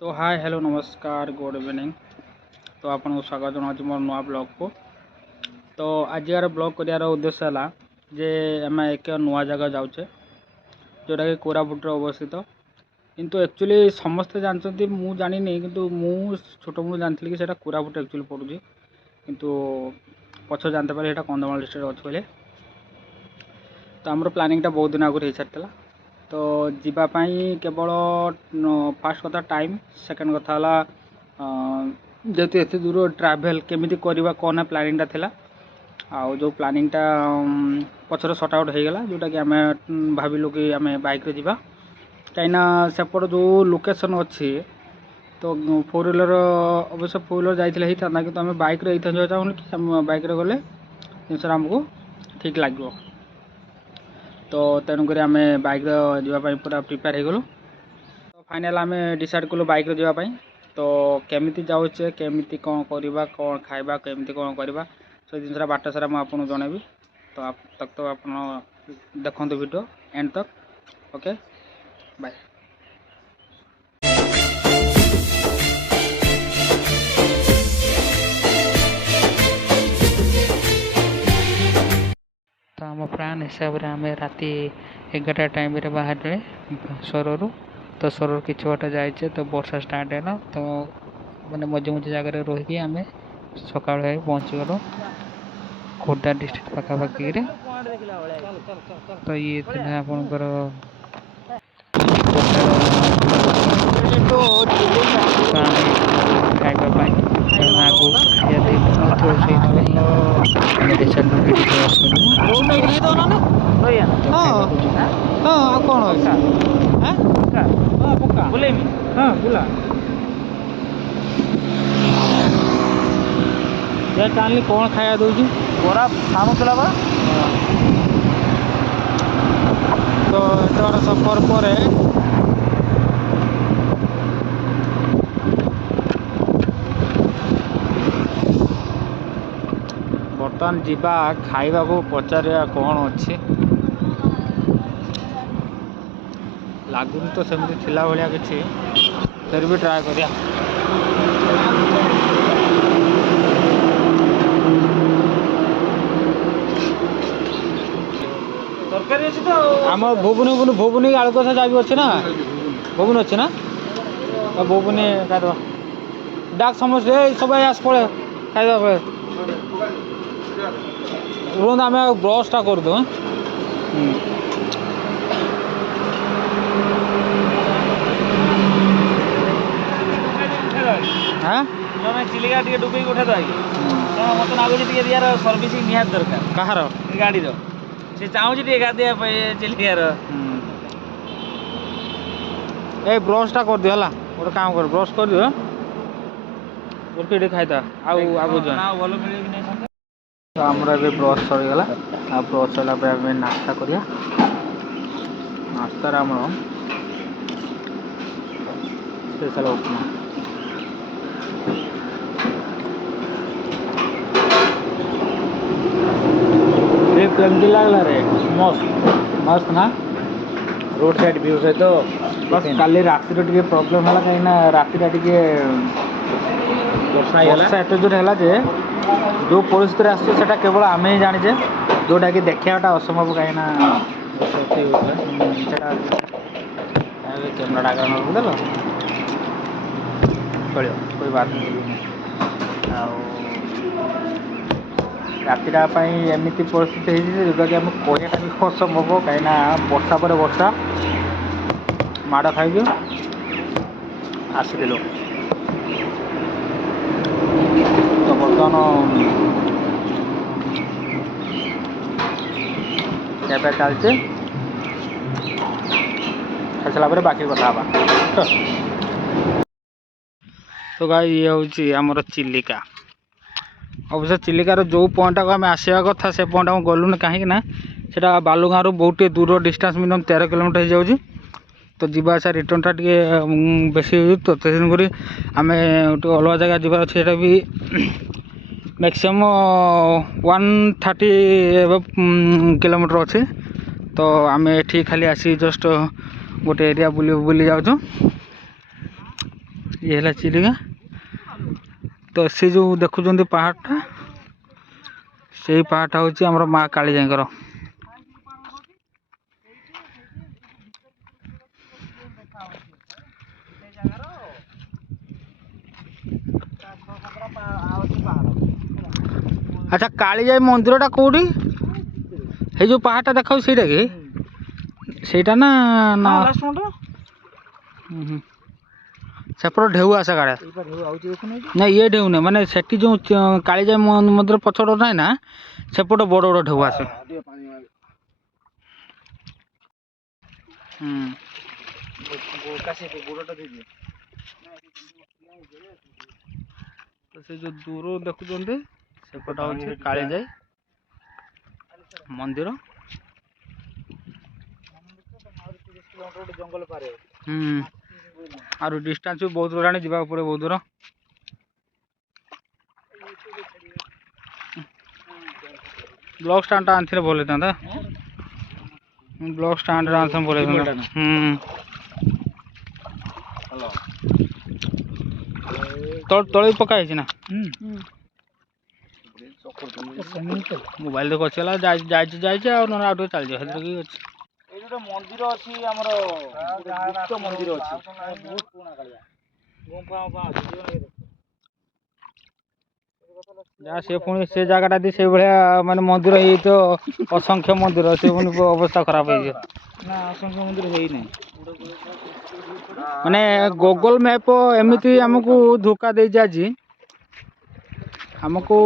तो hi hello नमस्कार good evening. तो आपको स्वागत जनाऊँ मोर नुआ ब्लॉग को। तो आज यार ब्लॉग करार उद्देश्य है जे आम एक नुआ जगह जाऊे जोटा कि कोरापुट अवस्थित। किंतु एक्चुअली समस्ते जानते मुझे जानी किंतु मु छोट मुझे जानी कि कोरापुट एक्चुअली पड़ूँ किंतु पछ जानते पारे यहाँ कंधमाल डिस्ट्रिक्ट अच्छे बोले। तो आमर प्लानिंगटा बहुत दिन आगुरी हो सारी। तो जीवाई केवल फास्ट कथा टाइम, सेकेंड कथा जेहेतु एत दूर ट्राभेल केमी करवा कौन प्लानिंगटा थिला आउ जो प्लानिंगटा पचर सर्ट आउट हो गला जोटा कि आम भाविलु कि आम बाइक रे जीवा कहीं सेपट जो लोकेशन अच्छी। तो फोर व्हीलर अवश्य फोर व्हीलर जाइए होता कि आम बाइक रे चाहूँ कि आम बाइक रे गले जिनस आमको ठीक लगे। तो तेणुक आम बाइक जावाई पूरा प्रिपेयर हो गलु। तो फाइनाल आम डिसाइड कलु बाइक जावाई। तो केमिति जाऊे केमिति कौन करवा कौन खाइबा केमिति कौन करवा से जिन बाट सारा मुझे जनइबी। तो आप तक तो आप देखो वीडियो एंड तक। Okay bye. तो आम प्लान हिसाब से आम राति 11 टाइम बाहर सरु। तो सरु कि बाट जाइए तो वर्षा स्टार्ट है तो मैंने मझे मझे जगह रही आम सका पहुँची गलु खोर्धा डिस्ट्रिक्ट पाखापाखि। तो ये आपंकर खावाई कारण आगो खाया दिन नए डिसाइड चाली कौन खाया दूसरी बरा छाणुला बा। तो एत सफर पर बर्तमान जीवा खाइबा को पचार कौन अच्छी लगुन तो सेमती थिला भाया किसी फिर भी ट्राए करिया। आम भुवनी भुवनी आलू कषा जा भी अच्छे ना भुवनी अच्छे ना भुवनी खाद डाक समझे सब आस पड़े खाइदा रुहत आम ब्रशटा करदे। हाँ चिलिका टे डुबे उठे मत लगुच यार सर्विसिंग निहात दरकार कहार गाड़ी से चाहूँ गाधिया चिलिकार ए ब्रशटा कर दियो है गोटे काम कर ब्रश कर दियो गोटे खाईदा आगु भल मिले। तो आमर ए ब्रश सरीगला आ ब्रश सरला आम नास्ता करिया नास्तार आम स्पेशल उपमा केमती लगला रे मस्त मस्त ना रोड साइड व्यू सहित। बस काली राति टे प्रोब्लेम है कहीं राति वर्षा एत जोर है जे जो परिस्थिति आसा केवल आम ही जाने जोटा कि देखाटा असंभव कहीं कैमरा रखिदेल चलो कोई बात नहीं। रातिटापी एमती परिस्थिति जोटा कि आम कहटा भी असंभव कहीं वर्षा पर वर्षा माड़ खाई आसलु। तो बर्तमान क्या चलचे खाई सारा बाकी कथा। तो गाई ये हूँ आमर चिलिका। अवश्य चिलिकार जो पॉइंट को आम आसवा कथा से पॉइंट को गलुन कहीं बालुगाँ बहुत दूर डिस्टेंस मिनिमम 13 किलोमीटर हो जाऊँ। तो जीवासा रिटर्नटा टे बेसी तो तेणुक आम अलग जगह जीवार अच्छे भी मैक्सिमम 130 किलोमीटर अच्छे। तो आम ये खाली आसी जस्ट गोटे एरिया बुली बुली जाऊँ। ये है चिलिका। तो से जो देखुं पहाड़टा से पहाड़टा हूँ आम माँ कालीजाईर। अच्छा कालीजाई मंदिरटा कौटी ये जो पहाड़टा देखा सीटा कि सीटा ना ना सेपट ढेउ आसे काड़े ना ये ढेउ नहीं माने सेठी जो कालीजाई मंदिर पछड़ ना ना सेपट बड़ बड़ ढेउ आसे। तो से जो दूर देखुं सेपटा हूँ कालीजाई मंदिर। और डिस्टेंस भी बहुत दूर जावा पड़े बहुत दूर। ब्लॉक स्टैंड आनते भल होता ब्लॉक स्टैंड आनते भल तले पकाई ना मोबाइल तो कचला जाए चल जाए मंदिर अच्छी आमर गुप्त मंदिर अच्छी से पुणी से जगटा दी से भाया माने मंदिर है तो असंख्य मंदिर से पुणी अवस्था खराब है ना असंख्य मंदिर है ही नहीं माने गूगल मैप एमती आमको धोखा दे जाजी आमको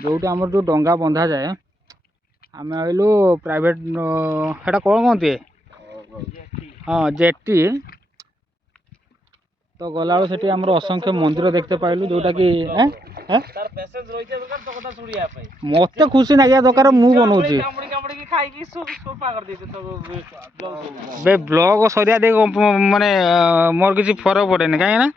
जोटी आमर जो डंगा बंधा जाए आम आइलु प्राइवेट हेटा कौन कहते हाँ जेटी तो गला से आम असंख्य मंदिर देखते पाइलु जोटा कि मत खुशी लगे दरकार मु बनाऊँगी ब्लॉग सरिया दे माने मोर किसी फरक पड़े कहीं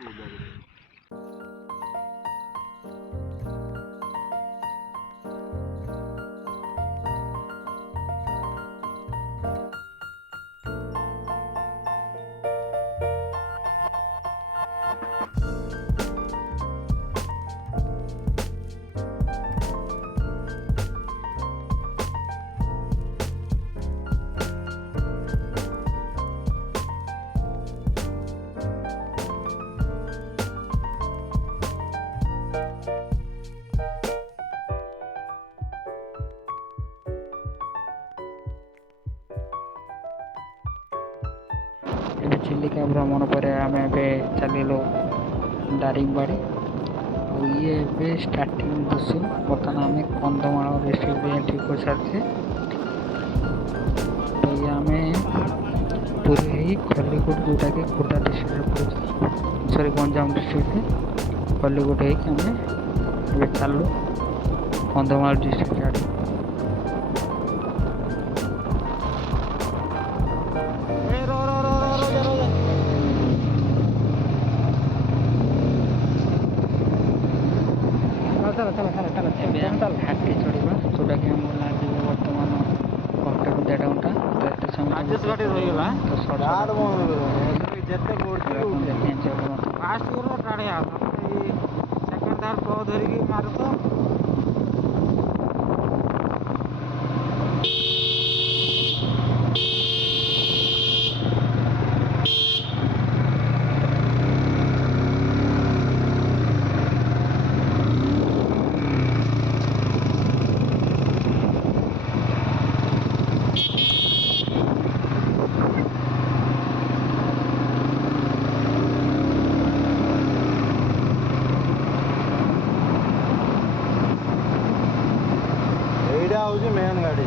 चिलिका भ्रमण पर आम चलू दारिंगबाड़ी और ये स्टार्टिंग दृश्य बर्तमान आम कंधमाल डिस्ट्रिक्ट एंट्री कर सारी तो ये आम पूरी खलीकोट जोटा कि Khordha district sorry Ganjam district Khallikote आम चलू कंधमाल डिस्ट्रिक्ट आड़े घाटी चढ़ा जोटा कि आम लगे बर्तमान घंटे रु 1.5 घंटा तो मेन गाड़ी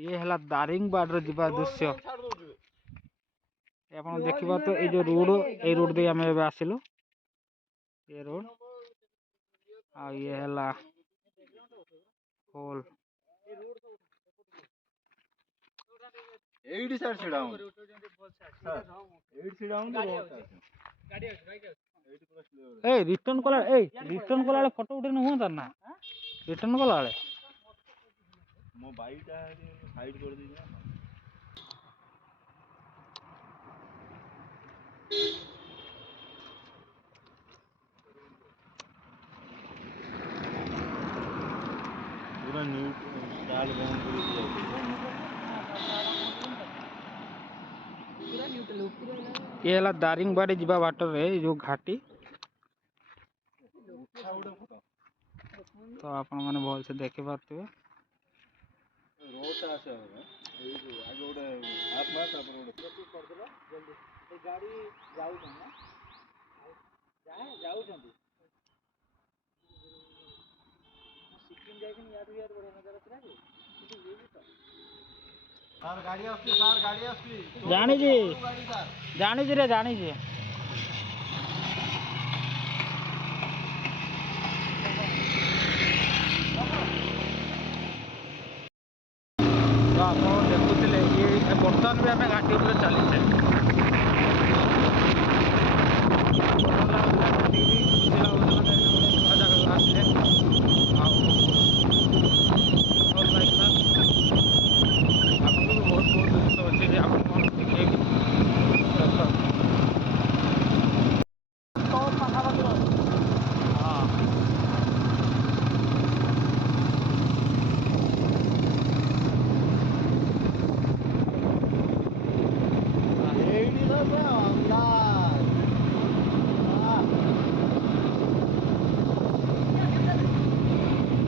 ये है दारिंगबाड़ जा दृश्य आप देखा तो ये रोड दे आम आसिलु ये रोड आ ये है होल ଏଇଠି ସାର୍ ଛିଡ଼ା ହୁଅନ୍ତୁ। ଏଇଠି ଛିଡ଼ା ହୁଅନ୍ତୁ। ए रिटर्न कला बेले फोटो उठे न हुआ ना रिटर्न कला बेले मो बाइकटा साइड कर दी ना पूरा न्यू स्टाइल बंद कर दिया ये है दारिंगबाड़ी जीवा बाटर रे जो घाटी तो आपण माने भल से देखि पारथिबे रोड आसे आगे गोटे हाफ मास अपन गोटे कर देला जल्दी ए गाड़ी जाउ छ ना जाउ छथि सिक्किम जाइकिन याद यार बड़े नजर आतरा के ये भी तो सर गाड़ी आसली जानी जी रे जानी जी तो आप देखुले ये बर्तमान भी आम घाटी उपर चली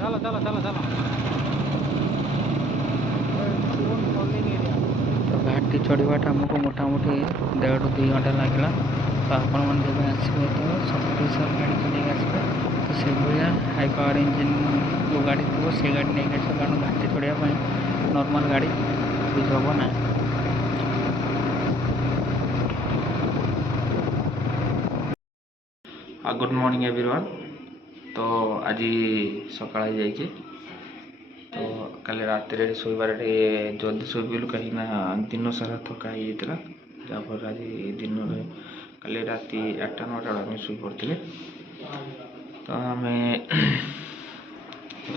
चलो तो घाटी चढ़वाटा आमको मोटामोटी 1.5 2 घंटा लगला तो आपण मैंने जब आसवे तो सफर गाड़ी चलिए आसवे तो से भाया हाई पावर इंजिन जो गाड़ी थी से गाड़ी नहीं आस कारण घाटी चढ़ापी नॉर्मल गाड़ी यूज हम ना गुड मॉर्निंग एवरीवन तो आज सकाळ जाइए तो कल रात शोबार जल्दी शोलु कहीं दिन सारा थका ही जहाँफल आज दिन में कल राति 8टा 9टा आम शु पड़े तो आम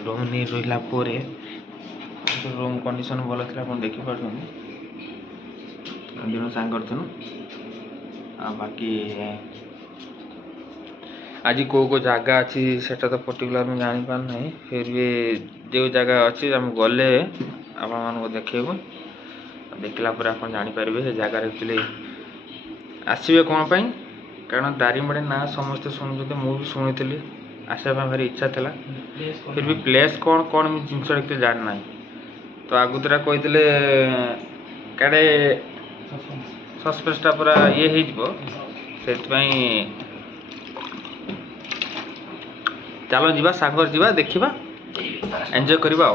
रूम नहीं रहा रूम कंडीशन भल थी आप देखिपुर दिन सांग कर बाकी आज को जगह अच्छी सेटा तो पर्टिकुलर मैं जानी पार नहीं फिर भी जो जगह अच्छी आम गले आपण देखो देखला आप जापर से जगार एक्चुअली आसवे कौन पाई कारण दारिंगबाड़ी ना समस्ते शुणुते मुझे शुणी आसवाई भारी इच्छा था फिर भी प्लेस कौन कौन जिनस जाना तो आगुतरा कहते काड़े सस्पेन्सटा पूरा ये हो चलो जीवा सागर जीवा देखा एंजॉय करवा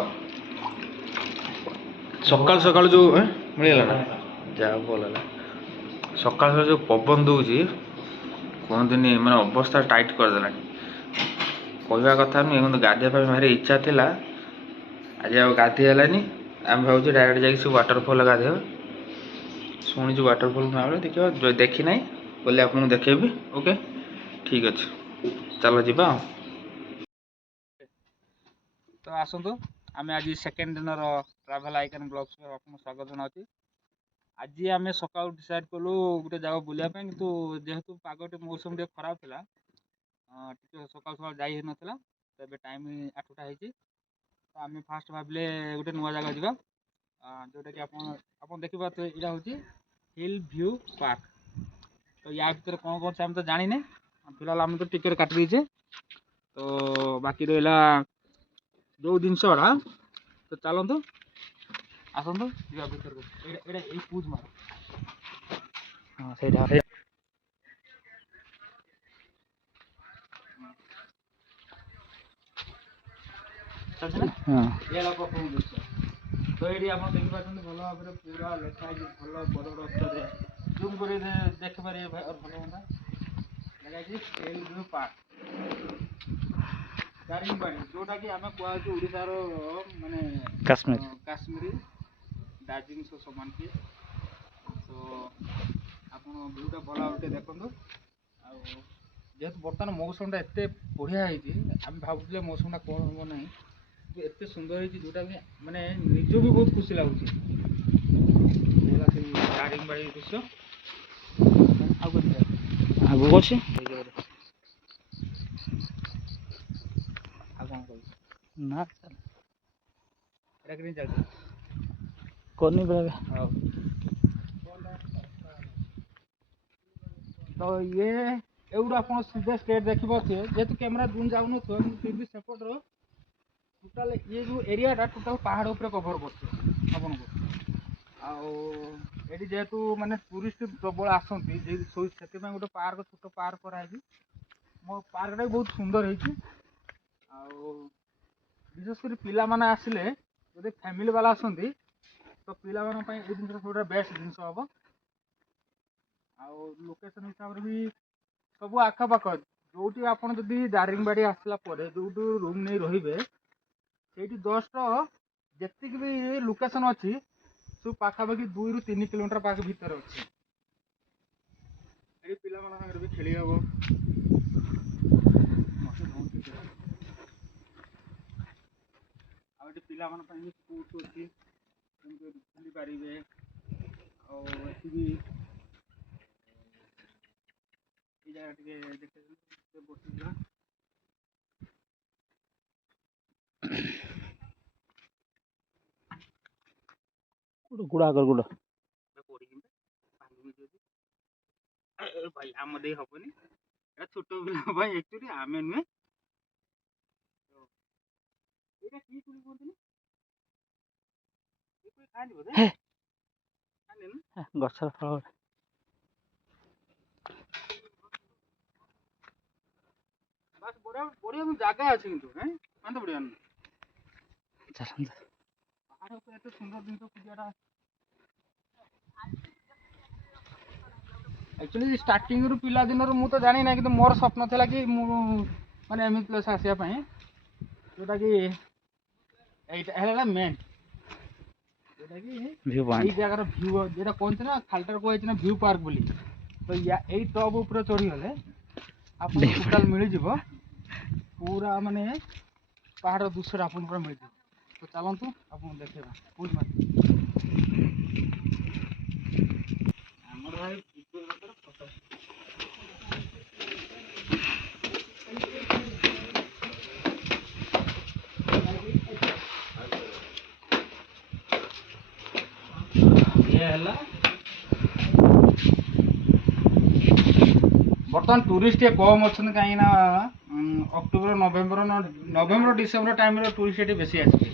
सकाल सकाल जो मिलला ना जा भल सकाल जो पवन दौर कहते मैंने अवस्था टाइट करदेला कहवा कथा नुहे गाधेवा भारी इच्छा था आज गाधे है आम भाव डायरेक्ट जा वाटरफल गाधे शुणी वाटरफल ना देखा देखी ना बोले आपको देखेबी ओके ठीक अच्छे चलो जीवा तो आसतु आम आज सेकेंड दिन ट्राभेल आइकन ब्लॉग्स आपको स्वागत जनावि आज आम सका डिसाइड कलु गोटे जगह बुलाप कितु जेहेतु पागटे मौसम टे खराब था सका सका जा नाला तो टाइम 8टा हो आम फास्ट भाविले गोटे नुआ जगह जावा जोटा कि आप देखिए यहाँ हूँ हिल व्यू पार्क तो या भर कौन कौन आम तो जाने फिलहाल आम तो टिकेट काट दीचे तो बाकी रहा जो जिनस तो चलतु आसतु जा भर को पूज मार हाँ से हाँ तो ये आप देखिए भल भाव पूरा लेखा भल बड़ बड़ अक्षर जूम कर देखिपारे भल हाँ लिखा पार्क दारिंगबाड़ी जोटा कि आम कहु ओडार माने काश्मीरी दार्जिलिंग सह समान किए तो ଆପଣ ଭିୟୁଟା ଭଲ ଭାବରେ ଦେଖନ୍ତୁ। ଆଉ ଯେହେତୁ ବର୍ତ୍ତମାନ ମୌସମଟା ଏତେ ବଢ଼ିଆ ହେଇଛି ଆମେ ଭାବୁଥିଲେ ମୌସମଟା କ'ଣ ହେବ ନାହିଁ କିନ୍ତୁ ଏତେ ସୁନ୍ଦର ହେଇଛି ଯେଉଁଟାକି ମାନେ ନିଜକୁ ବି ବହୁତ ଖୁସି ଲାଗୁଛି। ହେଲା ସେଇ ଦାରିଙ୍ଗବାଡ଼ି ଦୃଶ୍ୟ ଆଉ କେତେ ଆଗକୁ ଅଛି ଆଉ କ'ଣ କହିବି ନା ଏଇଟା କେମିତି ଚାଲିଛି କରିନି ପରା ହଉ ତ ଇଏ ଏଉଠୁ ଆପଣ ସିଧା ଷ୍ଟେଟ୍ ଦେଖିପାରୁଥିବେ ଯେହେତୁ କ୍ୟାମେରା ଜୁମ୍ ଯାଉନଥିବ କିନ୍ତୁ ଫିର୍ ବି ସେପଟର ଟୋଟାଲ୍ ଇଏ ଯେଉଁ ଏରିଆଟା ଟୋଟାଲ୍ ପାହାଡ଼ ଉପରେ କଭର୍ କରୁଛି ଆପଣଙ୍କୁ। ଆଉ ଏଠି ଯେହେତୁ ମାନେ ଟୁରିଷ୍ଟ ପ୍ରବଳ ଆସନ୍ତି ସେଥିପାଇଁ ଗୋଟେ ପାର୍କ ଛୋଟ ପାର୍କ କରାହେଇଛି। ମୋ ପାର୍କଟା ବି ବହୁତ ସୁନ୍ଦର ହେଇଛି। ଆଉ ବିଶେଷ କରି ପିଲାମାନେ ଆସିଲେ ଯଦି ଫ୍ୟାମିଲି ବାଲା ଆସନ୍ତି ତ ପିଲାମାନଙ୍କ ପାଇଁ ଏଇ ଜିନିଷଟା ସବୁଟା ବେଷ୍ଟ ଜିନିଷ ହେବ। ଆଉ ଲୋକେସନ୍ ହିସାବରେ ବି ସବୁ ଆଖପାଖ ଯେଉଁଠି ଆପଣ ଯଦି ଦାରିଙ୍ଗବାଡ଼ି ଆସିଲା ପରେ ଯେଉଁଠୁ ରୁମ୍ ନେଇ ରହିବେ ସେଇଠି ଜଷ୍ଟ ଯେତିକି ବି ଲୋକେସନ୍ ଅଛି ସବୁ ପାଖାପାଖି 2 ରୁ 3 କିଲୋମିଟର ପାଖ ଭିତରେ ଅଛି। ଏଠି ପିଲାମାନଙ୍କ ସାଙ୍ଗରେ ବି ଖେଳି ହେବ। ଆଉ ଏଠି ପିଲାମାନଙ୍କ ପାଇଁ ବି ସ୍ପୋର୍ଟସ୍ ଅଛି ଯେମିତି ଖେଳି ପାରିବେ। ଆଉ ଏଠି ବି এই জায়গা ଟିକେ দেখে বসিଯିବା ଗୁଡ଼ା କର ଗୁଡ଼ା ଭାଇ ଆମ ଦେଇ ହବନି ଏଟା ଛୋଟ ପିଲାଙ୍କ ପାଇଁ ଆକ୍ଚୁଆଲି ଆମେ ନୁହେଁ। ଏଇଟା କି କୋଳି କୁହନ୍ତିନି ଏ କୋଳି ଖାଆନ୍ତି ବୋଧେ ଖାଆନ୍ତି ନା ଗଛର ଫଳ ବାସ୍ ବଢ଼ିଆ ବଢ଼ିଆ ଜାଗା ଅଛି କିନ୍ତୁ ମାନେ ବଢ଼ିଆ ଚାଲନ୍ତୁ ପାହାଡ଼ ଉପରେ ଏତେ ସୁନ୍ଦର ଜିନିଷ ପୂଜାଟା ଆକ୍ଚୁଆଲି ଷ୍ଟାର୍ଟିଂରୁ ପିଲାଦିନରୁ ମୁଁ ତ ଜାଣି ନାହିଁ କିନ୍ତୁ ମୋର ସ୍ୱପ୍ନ ଥିଲା କି ମୁଁ ମାନେ ଏମିତି ପ୍ଲେସ୍ ଆସିବା ପାଇଁ ଯେଉଁଟାକି ଏଇଟା ହେଲା ମେନ୍ ଯେଉଁଟାକି ଭିଉ ପଏଣ୍ଟ ଏଇ ଜାଗାର ଭ୍ୟୁ ଯେଟା କୁହନ୍ତି ନା ଖାଲିଟାରେ କୁହାଯାଇଛି ନା ଭ୍ୟୁ ପାର୍କ ବୋଲି। ତ ଏଇ ଟପ୍ ଉପରେ ଚଢ଼ିଗଲେ ଆପଣଙ୍କୁ ଟୋଟାଲ୍ ମିଳିଯିବ ପୁରା ମାନେ ପାହାଡ଼ ଦୃଶ୍ୟଟା ଆପଣଙ୍କୁ ପୁରା ମିଳିଯିବ। ତ ଚାଲନ୍ତୁ ଆପଣଙ୍କୁ ଦେଖେଇବା କୋଉଠି ମାରି ଆମର ଭାଇ ଫଟୋ ଇଏ ହେଲା ବର୍ତ୍ତମାନ ଟୁରିଷ୍ଟ ଟିକେ କମ୍ ଅଛନ୍ତି କାହିଁକିନା ଅକ୍ଟୋବର ନଭେମ୍ବର ଡିସେମ୍ବର ଟାଇମ୍ରେ ଟୁରିଷ୍ଟ ଏଠି ବେଶୀ ଆସିବେ।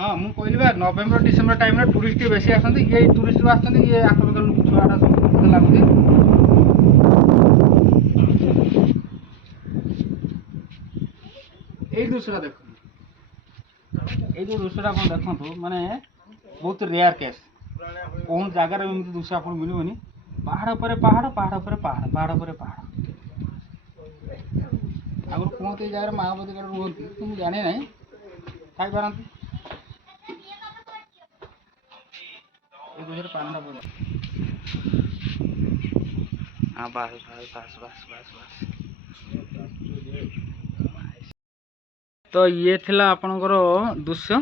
ହଁ ମୁଁ କହିଲି ବା ନଭେମ୍ବର ଡିସେମ୍ବର ଟାଇମ୍ରେ ଟୁରିଷ୍ଟ ଟିକେ ବେଶୀ ଆସନ୍ତି। ଇଏ ଟୁରିଷ୍ଟ ଆସନ୍ତି ଇଏ ଆଖପାଖ ଛୁଆଟା ସବୁ ଲାଗୁଛି। ଏଇ ଦୃଶ୍ୟଟା ଦେଖନ୍ତୁ ଏଇ ଯେଉଁ ଦୃଶ୍ୟଟା ଆପଣ ଦେଖନ୍ତୁ ମାନେ ବହୁତ ରେୟାର କେସ୍ କୌଣ ଜାଗାରେ ଏମିତି ଦୃଶ୍ୟ ଆପଣ ମିଳିବନି। ପାହାଡ଼ ଉପରେ ପାହାଡ଼ ପାହାଡ଼ ଉପରେ ପାହାଡ଼ ପାହାଡ଼ ଉପରେ ପାହାଡ଼। ଆଗରୁ କୁହନ୍ତି ଏଇ ଜାଗାରେ ମାଓବାଦୀ କାଳେ ରୁହନ୍ତି କିନ୍ତୁ ମୁଁ ଜାଣି ନାହିଁ ଥାଇପାରନ୍ତି। ଏ ଦୃଶ୍ୟରେ ପାଣିଟା ପଡ଼ିଲା ବାସ୍ ବାସ୍ ବାସ୍ ବାସ୍ ବାସ୍ ବାସ୍ ତ ଇଏ ଥିଲା ଆପଣଙ୍କର ଦୃଶ୍ୟ।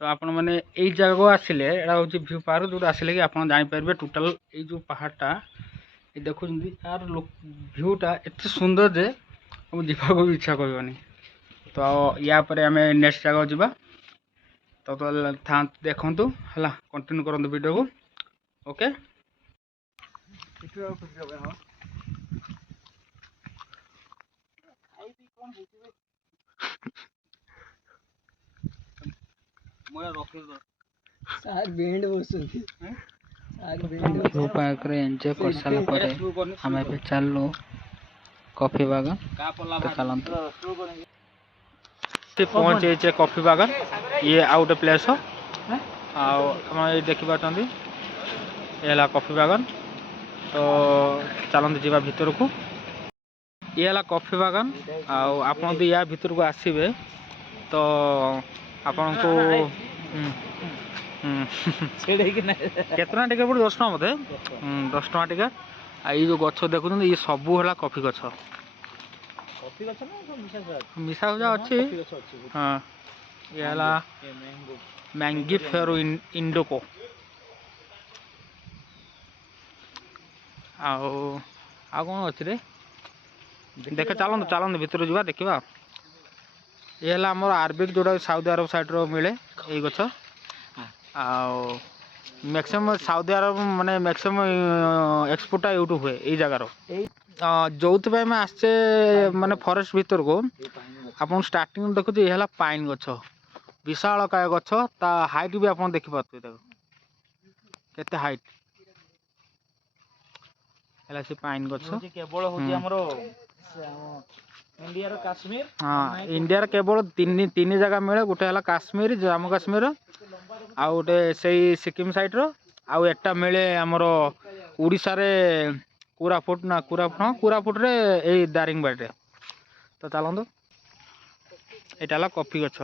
ତ ଆପଣମାନେ ଏଇ ଜାଗାକୁ ଆସିଲେ ଏଇଟା ହେଉଛି ଭ୍ୟୁ ପାର୍କ ଯେଉଁଟା ଆସିଲେ କି ଆପଣ ଜାଣିପାରିବେ ଟୋଟାଲ୍ ଏଇ ଯେଉଁ ପାହାଡ଼ଟା ଏ ଦେଖୁଛନ୍ତି ତାର ଭ୍ୟୁଟା ଏତେ ସୁନ୍ଦର ଯେ ମୁଁ ଯିବାକୁ ବି ଇଚ୍ଛା କରିବନି। ତ ୟା ପରେ ଆମେ ନେକ୍ସଟ ଜାଗାକୁ ଯିବା। ତ ଥାଆନ୍ତୁ ଦେଖନ୍ତୁ ହେଲା କଣ୍ଟିନ୍ୟୁ କରନ୍ତୁ ଭିଡ଼ିଓକୁ ଓକେ। ଭ୍ୟୁ ପାର୍କରେ ଏନ୍ଜୟ କରିସାରିଲା ପରେ ଆମେ ଏବେ ଚାଲିଲୁ କଫି ବାଗାନ। ଚାଲନ୍ତୁ ପହଞ୍ଚିଯାଇଛେ କଫି ବାଗାନ ଇଏ ଆଉ ଗୋଟେ ପ୍ଲେସ୍ ଆଉ ଆପଣ ଏଇ ଦେଖିପାରୁଛନ୍ତି ଏ ହେଲା କଫି ବାଗାନ। ତ ଚାଲନ୍ତୁ ଯିବା ଭିତରକୁ। ଇଏ ହେଲା କଫି ବାଗାନ ଆଉ ଆପଣ ଯଦି ୟା ଭିତରକୁ ଆସିବେ ତ ଆପଣଙ୍କୁ ଛିଡ଼େଇକି ନା କେତେ ଟଙ୍କା ଟିକେଟ୍ ପଡ଼ୁଛି? 10 ଟଙ୍କା ବୋଧେ। 10 ଟଙ୍କା ଟିକେଟ୍। ଆଉ ଏଇ ଯେଉଁ ଗଛ ଦେଖୁଛନ୍ତି ଇଏ ସବୁ ହେଲା କଫି ଗଛ। କଫି ଗଛ ନା ସବୁ ମିଶା ଭୁଜା ଅଛି। କଫି ଗଛ ଅଛି। ହଁ ଇଏ ହେଲା ମ୍ୟାଙ୍ଗି ଫେରୁ ଇଣ୍ଡୋକୋ। ଆଉ କ'ଣ ଅଛି ରେ? ଦେଖେ ଚାଲନ୍ତୁ ଭିତରୁ ଯିବା ଦେଖିବା। ଇଏ ହେଲା ଆମର ଆରବିକ୍, ଯେଉଁଟା ସାଉଦି ଆରବ ସାଇଡ଼୍ର ମିଳେ ଏଇ ଗଛ। ଆଉ ମ୍ୟାକ୍ସିମମ୍ ସାଉଦି ଆରବ ମାନେ ମ୍ୟାକ୍ସିମମ୍ ଏକ୍ସପୋର୍ଟଟା ଏଇଠୁ ହୁଏ, ଏଇ ଜାଗାର। ଯେଉଁଥିପାଇଁ ଆମେ ଆସିଛେ ମାନେ ଫରେଷ୍ଟ ଭିତରକୁ, ଆପଣ ଷ୍ଟାର୍ଟିଂ ଦେଖୁଛୁ ଇଏ ହେଲା ପାଇନ୍ ଗଛ। ବିଶାଳକାୟ ଗଛ, ତା ହାଇଟ୍ ବି ଆପଣ ଦେଖିପାରୁଥିବେ ତାକୁ କେତେ ହାଇଟ୍ ହେଲା। ସେ ପାଇନ୍ ଗଛ କେବଳ ହଉଛି ଆମର ଇଣ୍ଡିଆର କାଶ୍ମୀର। ହଁ, ଇଣ୍ଡିଆର କେବଳ ତିନି ଜାଗା ମିଳେ। ଗୋଟେ ହେଲା କାଶ୍ମୀର, ଜାମ୍ମୁ କାଶ୍ମୀର, ଆଉ ଗୋଟେ ସେଇ ସିକିମ୍ ସାଇଡ଼୍ର, ଆଉ ଏଟା ମିଳେ ଆମର ଓଡ଼ିଶାରେ କୋରାପୁଟରେ ଏଇ ଦାରିଙ୍ଗବାଡ଼ିରେ। ତ ଚାଲନ୍ତୁ, ଏଇଟା ହେଲା କଫି ଗଛ।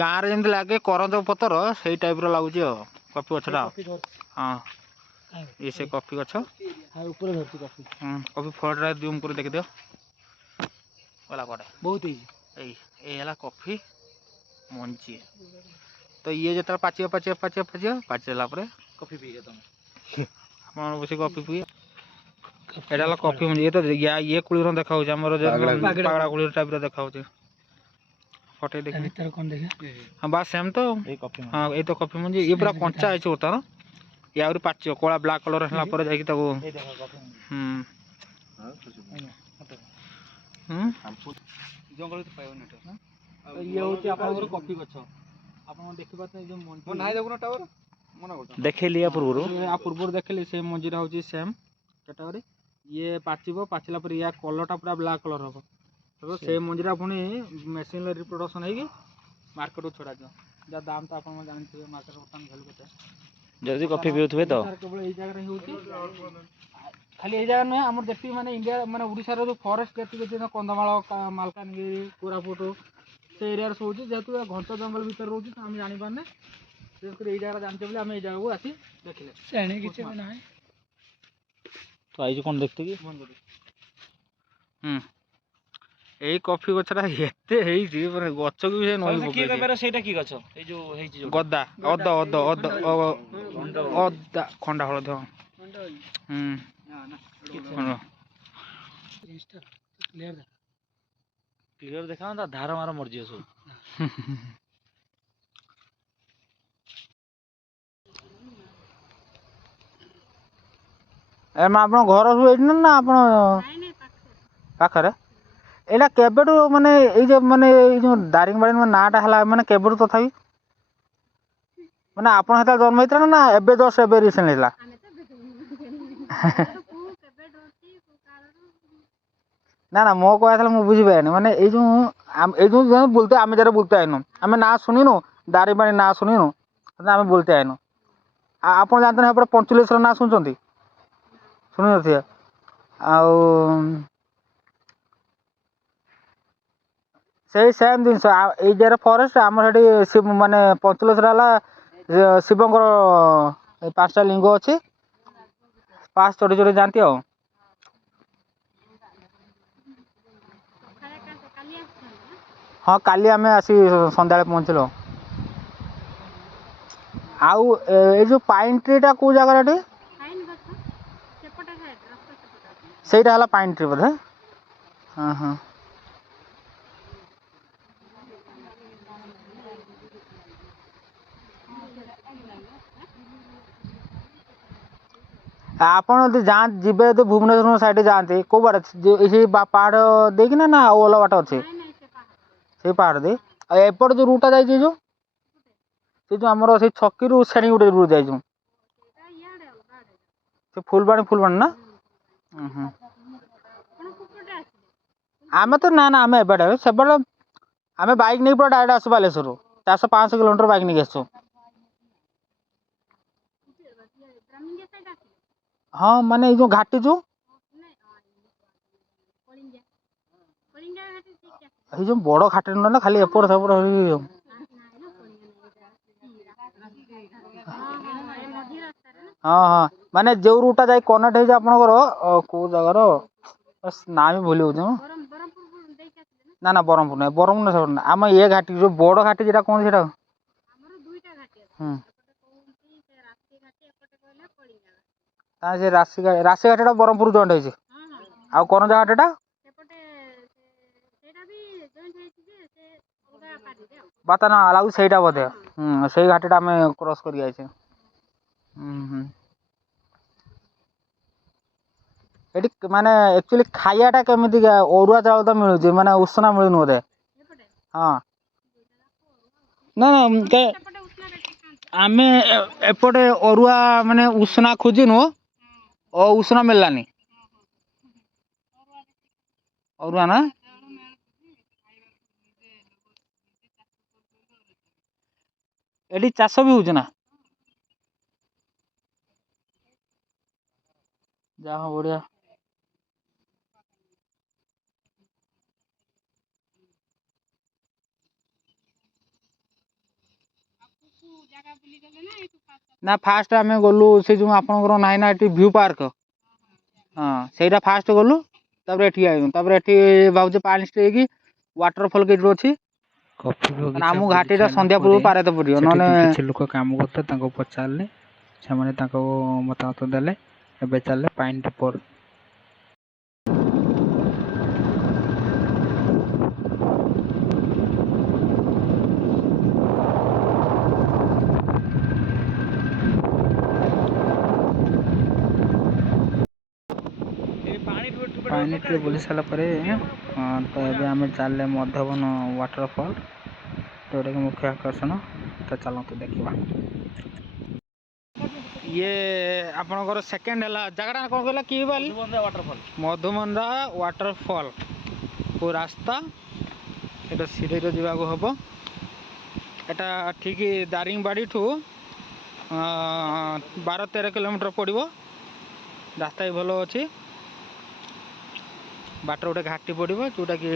ଗାଁରେ ଯେମିତି ଲାଗେ କରଞ୍ଜ ପତ୍ର, ସେଇ ଟାଇପ୍ର ଲାଗୁଛି ଆଉ କଫି ଗଛଟା। ହଁ, ଇଏ ସେ କଫି ଗଛ। ଉପରେ ଧରୁଛି କଫି। କଫି ଫଳଟା ଜୁମ୍ କରି ଦେଖିଦିଅ। ଗଲା କୁଆଡ଼େ ବହୁତ ହେଇଛି। ଏଇ ହେଲା କଫି ମଞ୍ଜି। ତ ଇଏ ଯେତେବେଳେ ପାଚିଲା ପରେ କଫି ପିଇବ ତମେ। ଆପଣ ବସି କଫି ପିଇବେ। ଏଇଟା ହେଲା କଫି ମଞ୍ଜି। ଇଏ କୋଳିର ଦେଖାଯାଉଛି ଆମର ପାଗଳା କୋଳି ଟାଇପ୍ର ଦେଖାଯାଉଛି। ଫଟେଇ ଦେଖି ଭିତରେ କ'ଣ ଦେଖେ? ହଁ ବାସ୍ ସେମ୍ ତ। ହଁ, ଏଇ ତ କଫି ମଞ୍ଜି। ଇଏ ପୁରା କଞ୍ଚା ହେଇଛି ବର୍ତ୍ତମାନ। ଇଏ ଆହୁରି ପାଚିବ, କଳା ବ୍ଲାକ୍ କଲର୍ ହେଲା ପରେ ଯାଇକି ତାକୁ ଇଏ ହେଉଛି ଆପଣଙ୍କର କଫି ଗଛ। ଆପଣ ଦେଖିପାରୁଥିବେ ଯେଉଁ ମଞ୍ଜି ଦେଖେଇଲି ୟା ପୂର୍ବରୁ ଦେଖିଲି, ସେ ମଞ୍ଜିଟା ହେଉଛି ସେମ୍ କ୍ୟାଟାଗୋରୀ। ଇଏ ପାଚିଲା ପରେ ୟା କଲର୍ଟା ପୁରା ବ୍ଲାକ୍ କଲର୍ ହେବ। ସେ ମଞ୍ଜିଟା ପୁଣି ମେସିନ୍ରେ ରିପ୍ରଡକ୍ସନ୍ ହେଇକି ମାର୍କେଟକୁ ଛଡ଼ାଯିବ। ଯାହା ଦାମ୍ ତ ଆପଣ ଜାଣିଥିବେ ମାର୍କେଟରେ ବର୍ତ୍ତମାନ ଭ୍ୟାଲୁ କେତେ। ଯଦି କଫି ପିଉଥିବେ ତ କେବଳ ଏଇ ଜାଗାରେ ହିଁ ହେଉଛି। ଖାଲି ଏଇ ଜାଗା ନୁହେଁ, ଆମର ଯେତିକି ମାନେ ଇଣ୍ଡିଆ ମାନେ ଓଡ଼ିଶାର ଯେଉଁ ଫରେଷ୍ଟ ଯେତିକି ଅଛି, କନ୍ଧମାଳ, ମାଲକାନଗିରି, କୋରାପୁଟ, ସେ ଏରିଆରେ ସବୁ ହେଉଛି। ଯେହେତୁ ଘଞ୍ଚ ଜଙ୍ଗଲ ଭିତରେ ରହୁଛି, ତ ଆମେ ଜାଣିପାରୁନେ। ବିଶେଷ କରି ଏଇ ଜାଗାରେ ଜାଣିଛେ ବୋଲି ଆମେ ଏଇ ଜାଗାକୁ ଆସି ଦେଖିଲେ। ସେଣେ କିଛି ବି ନାହିଁ। ତ ଆଇଛୁ କ'ଣ ଦେଖତେ କି? ଏଇ କଫି ଗଛଟା ଏତେ ହେଇଛି, ମାନେ ଗଛକୁ ବି ସେ ନଈ ପକେଇଛି। ସେଇଟା କି ଗଛ? ଏଇ ଯୋଉ ହେଇଛି ଗଦା ଖଣ୍ଡା ହଳଦୀ। କ୍ଲିୟର ଦେଖାଯାନ୍ତା, ଧାର ମାର ମରିଯିବ ସବୁ। ଆପଣ ଘର ସବୁ ଏଇଠି ନା ଆପଣ ପାଖରେ? ଏଇଟା କେବେଠୁ ମାନେ ଏଇ ଯେଉଁ ଦାରିଙ୍ଗବାଡ଼ି ନାଁଟା ହେଲା ମାନେ କେବେଠୁ ତଥାପି? ମାନେ ଆପଣ ସେତେବେଳେ ଜନ୍ମ ହେଇଥିଲା ନା ଏବେ ଜଷ୍ଟ ଏବେ ରିସେଣ୍ଟ ହେଇଥିଲା? ନା ମୋ କହିବା ଥିଲା, ମୁଁ ବୁଝିପାରିନି। ମାନେ ଏଇ ଯେଉଁ ବୁଲତେ ଆମେ ଯାরা ବୁଲতে ଆଇନୁ, ଆମେ ନାଁ ଶୁଣିନୁ, ଦାରିଙ୍ଗବାଡ଼ି ନାଁ ଶୁଣିନୁ, ଆମେ ବୁଲতে ଆଇନୁ। ଆପଣ ଜାଣିଛନ୍ତି ଏପଟେ ପଞ୍ଚୁଲିଙ୍ଗେଶ୍ୱର ନାଁ ଶୁଣିଛନ୍ତି? ଶୁଣିନଥିବେ। ଆଉ ସେଇ ସେମ୍ ଜିନିଷ। ଏଇ ଜାଗାରେ ଫରେଷ୍ଟ, ଆମର ସେଠି ମାନେ ପଞ୍ଚୁଲିଙ୍ଗେଶ୍ୱର ହେଲା ଶିବଙ୍କର 5ଟା ଲିଙ୍ଗ ଅଛି। ପାହାଚ ଚଢ଼ି ଚଢ଼ି ଯାଆନ୍ତି ଆଉ। ହଁ, କାଲି ଆମେ ଆସି ସନ୍ଧ୍ୟାବେଳେ ପହଞ୍ଚିଲୁ। ଆଉ ଏଇ ଯେଉଁ ପାଇନ୍ ଟ୍ରିଟା କେଉଁ ଜାଗାରେ ଏଠି? ସେଇଟା ହେଲା ପାଇନ୍ ଟ୍ରି ବୋଧେ? ହଁ। ଆପଣ ଯଦି ଯିବେ, ଯଦି ଭୁବନେଶ୍ୱର ସାଇଡ଼୍ ଯାଆନ୍ତି, କେଉଁ ବାଟ ସେଇ ପାହାଡ଼ ଦେଇକିନା ନା ଆଉ ଅଲଗା ବାଟ ଅଛି? ସେଇ ପାହାଡ଼ ଦେଇ। ଆଉ ଏପଟେ ଯେଉଁ ରୁଟ୍ଟା ଯାଇଛି, ସେ ଯେଉଁ ଆମର ସେଇ ଛକିରୁ ଶ୍ରେଣୀ ଗୋଟେ ରୁଟ୍ ଯାଇଛୁ, ସେ ଫୁଲବାଣୀ ନା? ଆମେ ତ ନା ଆମେ ଏବାଟେ ସେପଟେ ଆମେ ବାଇକ୍ ନେଇକି ପୁରା ଡାଇରେକ୍ଟ ଆସୁ ବାଲେଶ୍ୱରରୁ। 400-500 କିଲୋମିଟର ବାଇକ୍ ନେଇକି ଆସୁ। ହଁ, ମାନେ ଏଇ ଯେଉଁ ଘାଟି ଏଇ ଯେଉଁ ବଡ଼ ଘାଟି ନୁହେଁ ନା, ଖାଲି ଏପଟ ସେପଟ हाँ हाँ माने जो रूटा जाई कनेक्ट हो आपनकर को जगार ना भी भूली होछ ना ना बरहमपुर ना बरहमपुर सब ना आम ये घाटी जो बड़ घाटी जेटा कौन सेटा से राशि घाटा बरहमपुर जॉइंट होइछ आ करंजा घाटा बाता ना लागू सेटा बोधे सेई घाटीटा आम क्रॉस कर जाइछे एटी माने एक्चुअली खाइयाटा केमिति अरुआ चाउल तो मिलुछ माने उष्णा मिलुन बोधे हाँ ना ना आमे एपटे अरुआ माने उष्णा खोजिनु उष्णा मिललानी अरुआ ना एटी चाष भी होछ ना जा हो बढ़िया ना फास्ट आम गलु से जो आपनकर नाई ना एटी व्यू पार्क हाँ सेटा फास्ट गलु तापर एठी आइलु तापर एठी भाउजे पानी स्टे की वाटरफॉल के अछि कॉफी बगीचा आम बुली घाटीटा सारा संध्या पूर्व परे पारे तो पड़ियो सेठी नने किछि लोक काम करते तांको पचारले ସେମାନେ ତାଙ୍କ ମତାମତ ଦେଲେ ଏବେ ଚାଲିଲେ ପାଇନ୍ ଟିପର ପାଣିରେ ବୁଲି ସାରିଲା ପରେ ତ ଏବେ ଆମେ ଚାଲିଲେ ମଧୁବନ ୱାଟରଫଲ୍ ଯେଉଁଟାକି ମୁଖ୍ୟ ଆକର୍ଷଣ ତ ଚାଲନ୍ତୁ ଦେଖିବା ये आपनकर सेकेंड है जगह कौन कहला कि वाटरफॉल मधुमंदा वाटरफॉल को रास्ता एटा सीधे जावाक हम एटा ठीक दारिंगबाड़ी ठू 12-13 किलोमीटर पड़ो रास्ता भी भल अच्छी बाटर गोटे घाटी पड़ो जोटा कि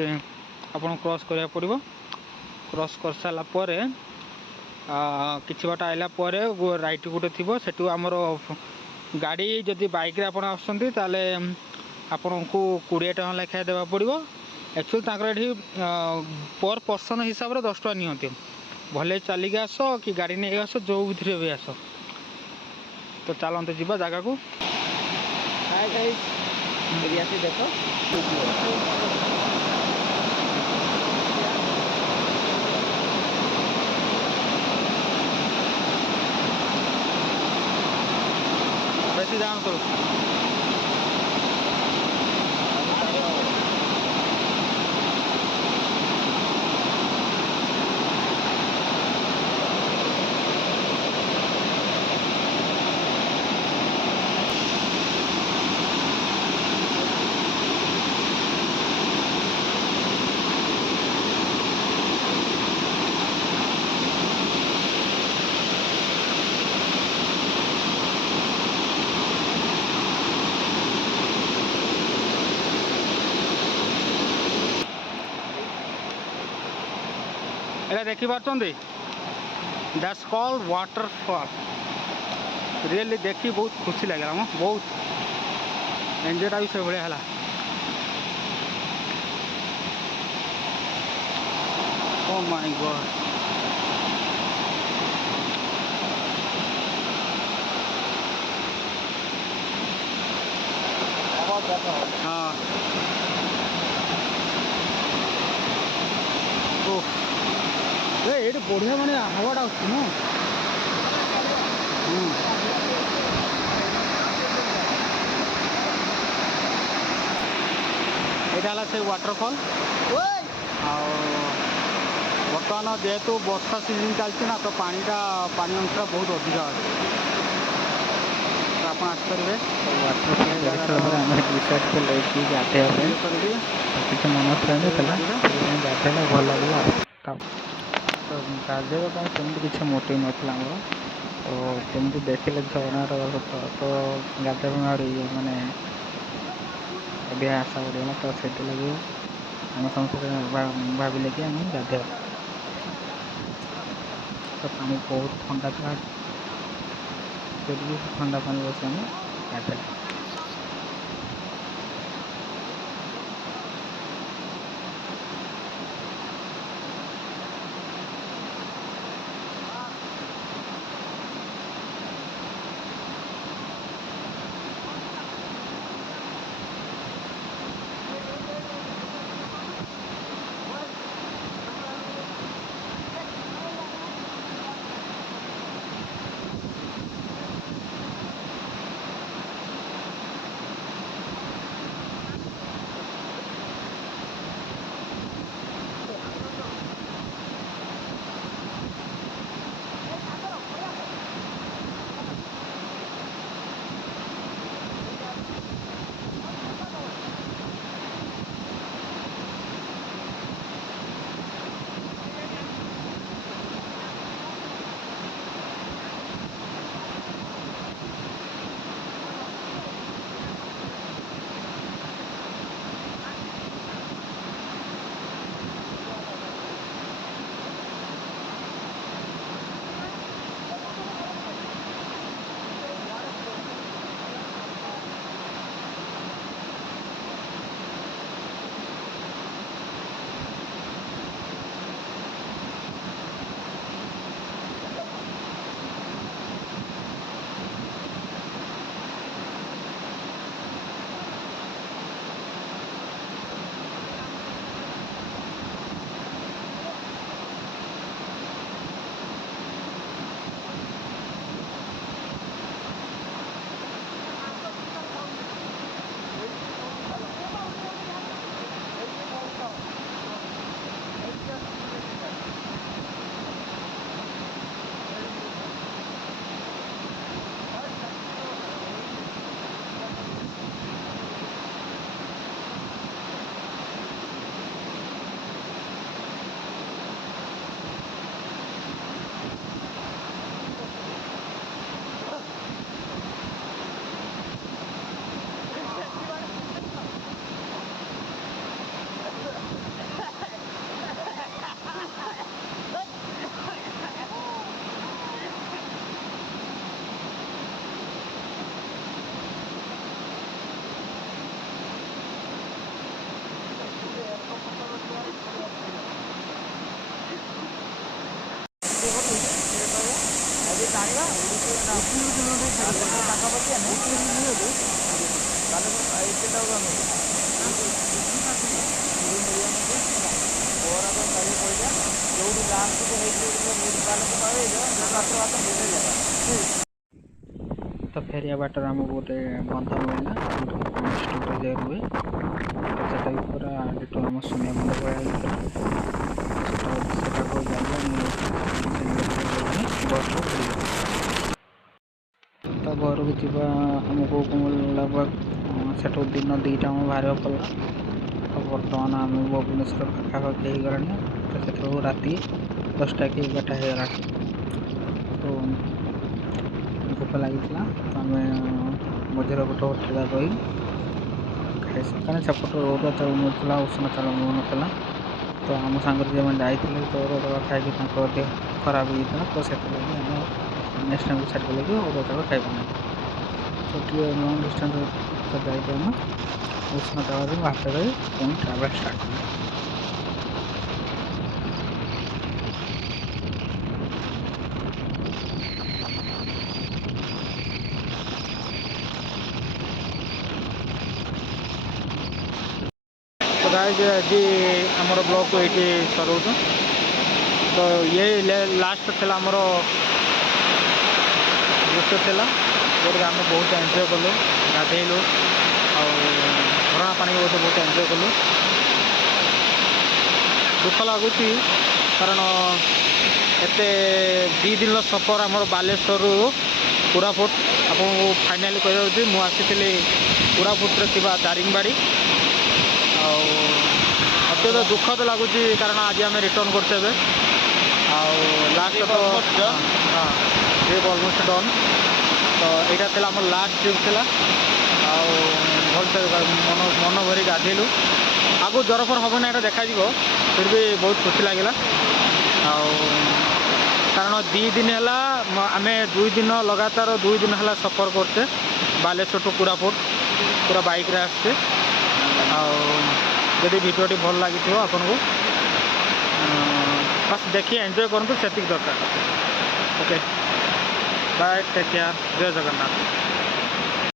आपन क्रॉस करा पड़ो क्रॉस कर सारापर किछि बाट आइला परे राइट गोटे थी सेठू आमर गाड़ी जदि बाइक आप आपन को 20 टका लेखाएं देवा पड़ो एक्चुअली ये पर पर्सन हिसाब से 10 टका नियंती भले चलिक आस कि गाड़ी नहीं आस जो भी भी आस तो चलते जी जगह को देख बेसी जान तो एटा देखी party that's called waterfall really देखी बहुत खुशी लगे बहुत एंजॉयटा भी से भाया है ओ माय गॉड हाँ ये बढ़िया माने हवाटा ना यहाँ से वाटरफॉल बर्तमान जेहेतु वर्षा सीजन चलती ना तो पानी अंश बहुत अधिक अच्छे तो आप आसपारे କିଛି ମନ ଥିଲା ଗାଧେଇଲା ଭଲ ଲାଗିଲା ତ ଗାଧେଇବା ପାଇଁ ସେମିତି କିଛି ମୋଟିଭ୍ ନଥିଲା ଆମର ତ ଯେମିତି ଦେଖିଲେ ଝରଣାର ତ ଗାଧେଇବା ଆହୁରି ମାନେ ଏବେ ଆଶା ବଢ଼ିଗଲା ତ ସେଥିଲାଗି ଆମେ ସମସ୍ତେ ଭାବିଲେ କି ଆମେ ଗାଧେଇବା ତ ପାଣି ବହୁତ ଥଣ୍ଡା ଥିଲା କରିକି ଥଣ୍ଡା ପାଣି ବସି ଆମେ ଗାଧେଇଲେ। तो फेरिया बाटर आमको गोटे बंध मिलला स्टोरेज रुए सेटा भी पूरा डिटो आम शून्य बंध पड़ा तो घर को जीवा आमको लगभग सेठू दिन 2टा बाहर पड़ा। तो बर्तमान आम भुवनेश्वर पाखापाखि हो गलानी तो से राति 10टा कि 11टा होगला। तो भोक लगी तो आम मझे गोटे होटेल रही खाई कारण सेपट अरुआ चाउल मिलूला उषुना चाउल मिलूना। तो आम सांगर जो जाते तो अरुआ चाउल खाई देह खराब होता तो से नेक्स्ट टाइम डिसाइड कले कि अरुआ चाउल खाइबा। तो लंग डिस्टेंस जाइए आम उषुना चाउल भात खाई पुणी ट्रावेल स्टार्ट कले। तो गाइस आज आमर ब्लॉग को ये सराउँ। तो ये लास्ट था आमर दृश्य था जो आम बहुत एंजॉय कलु गाधेलु झरणा पानी भी बहुत एंजॉय कलु। दुख लगुच कारण एत 2 दिन सफर आमर बालेश्वर कोरापुट आपको फाइनाली कह मुझे कोरापुट दारिंगबाड़ी अत्यंत दुखद लगुच कारण आज आम रिटर्न करते लास्ट तो हाँ ट्रिप ऑलमोस्ट डन। तो यहाँ था आम लास्ट ट्रिप था भल मन भरी गाधेलु आगु जरफर हम ना देखा फिर भी बहुत खुशी लगे। कारण 2 दिन है आम 2 दिन लगातार 2 दिन है सफर करते बालेश्वर टू कोरापुट पूरा बाइक रे आसते आदि भिडियोटी भल लगी आपन को बस देखिए एंजॉय करूँ से दरकार ओके बाय टेक केयर जय जगन्नाथ।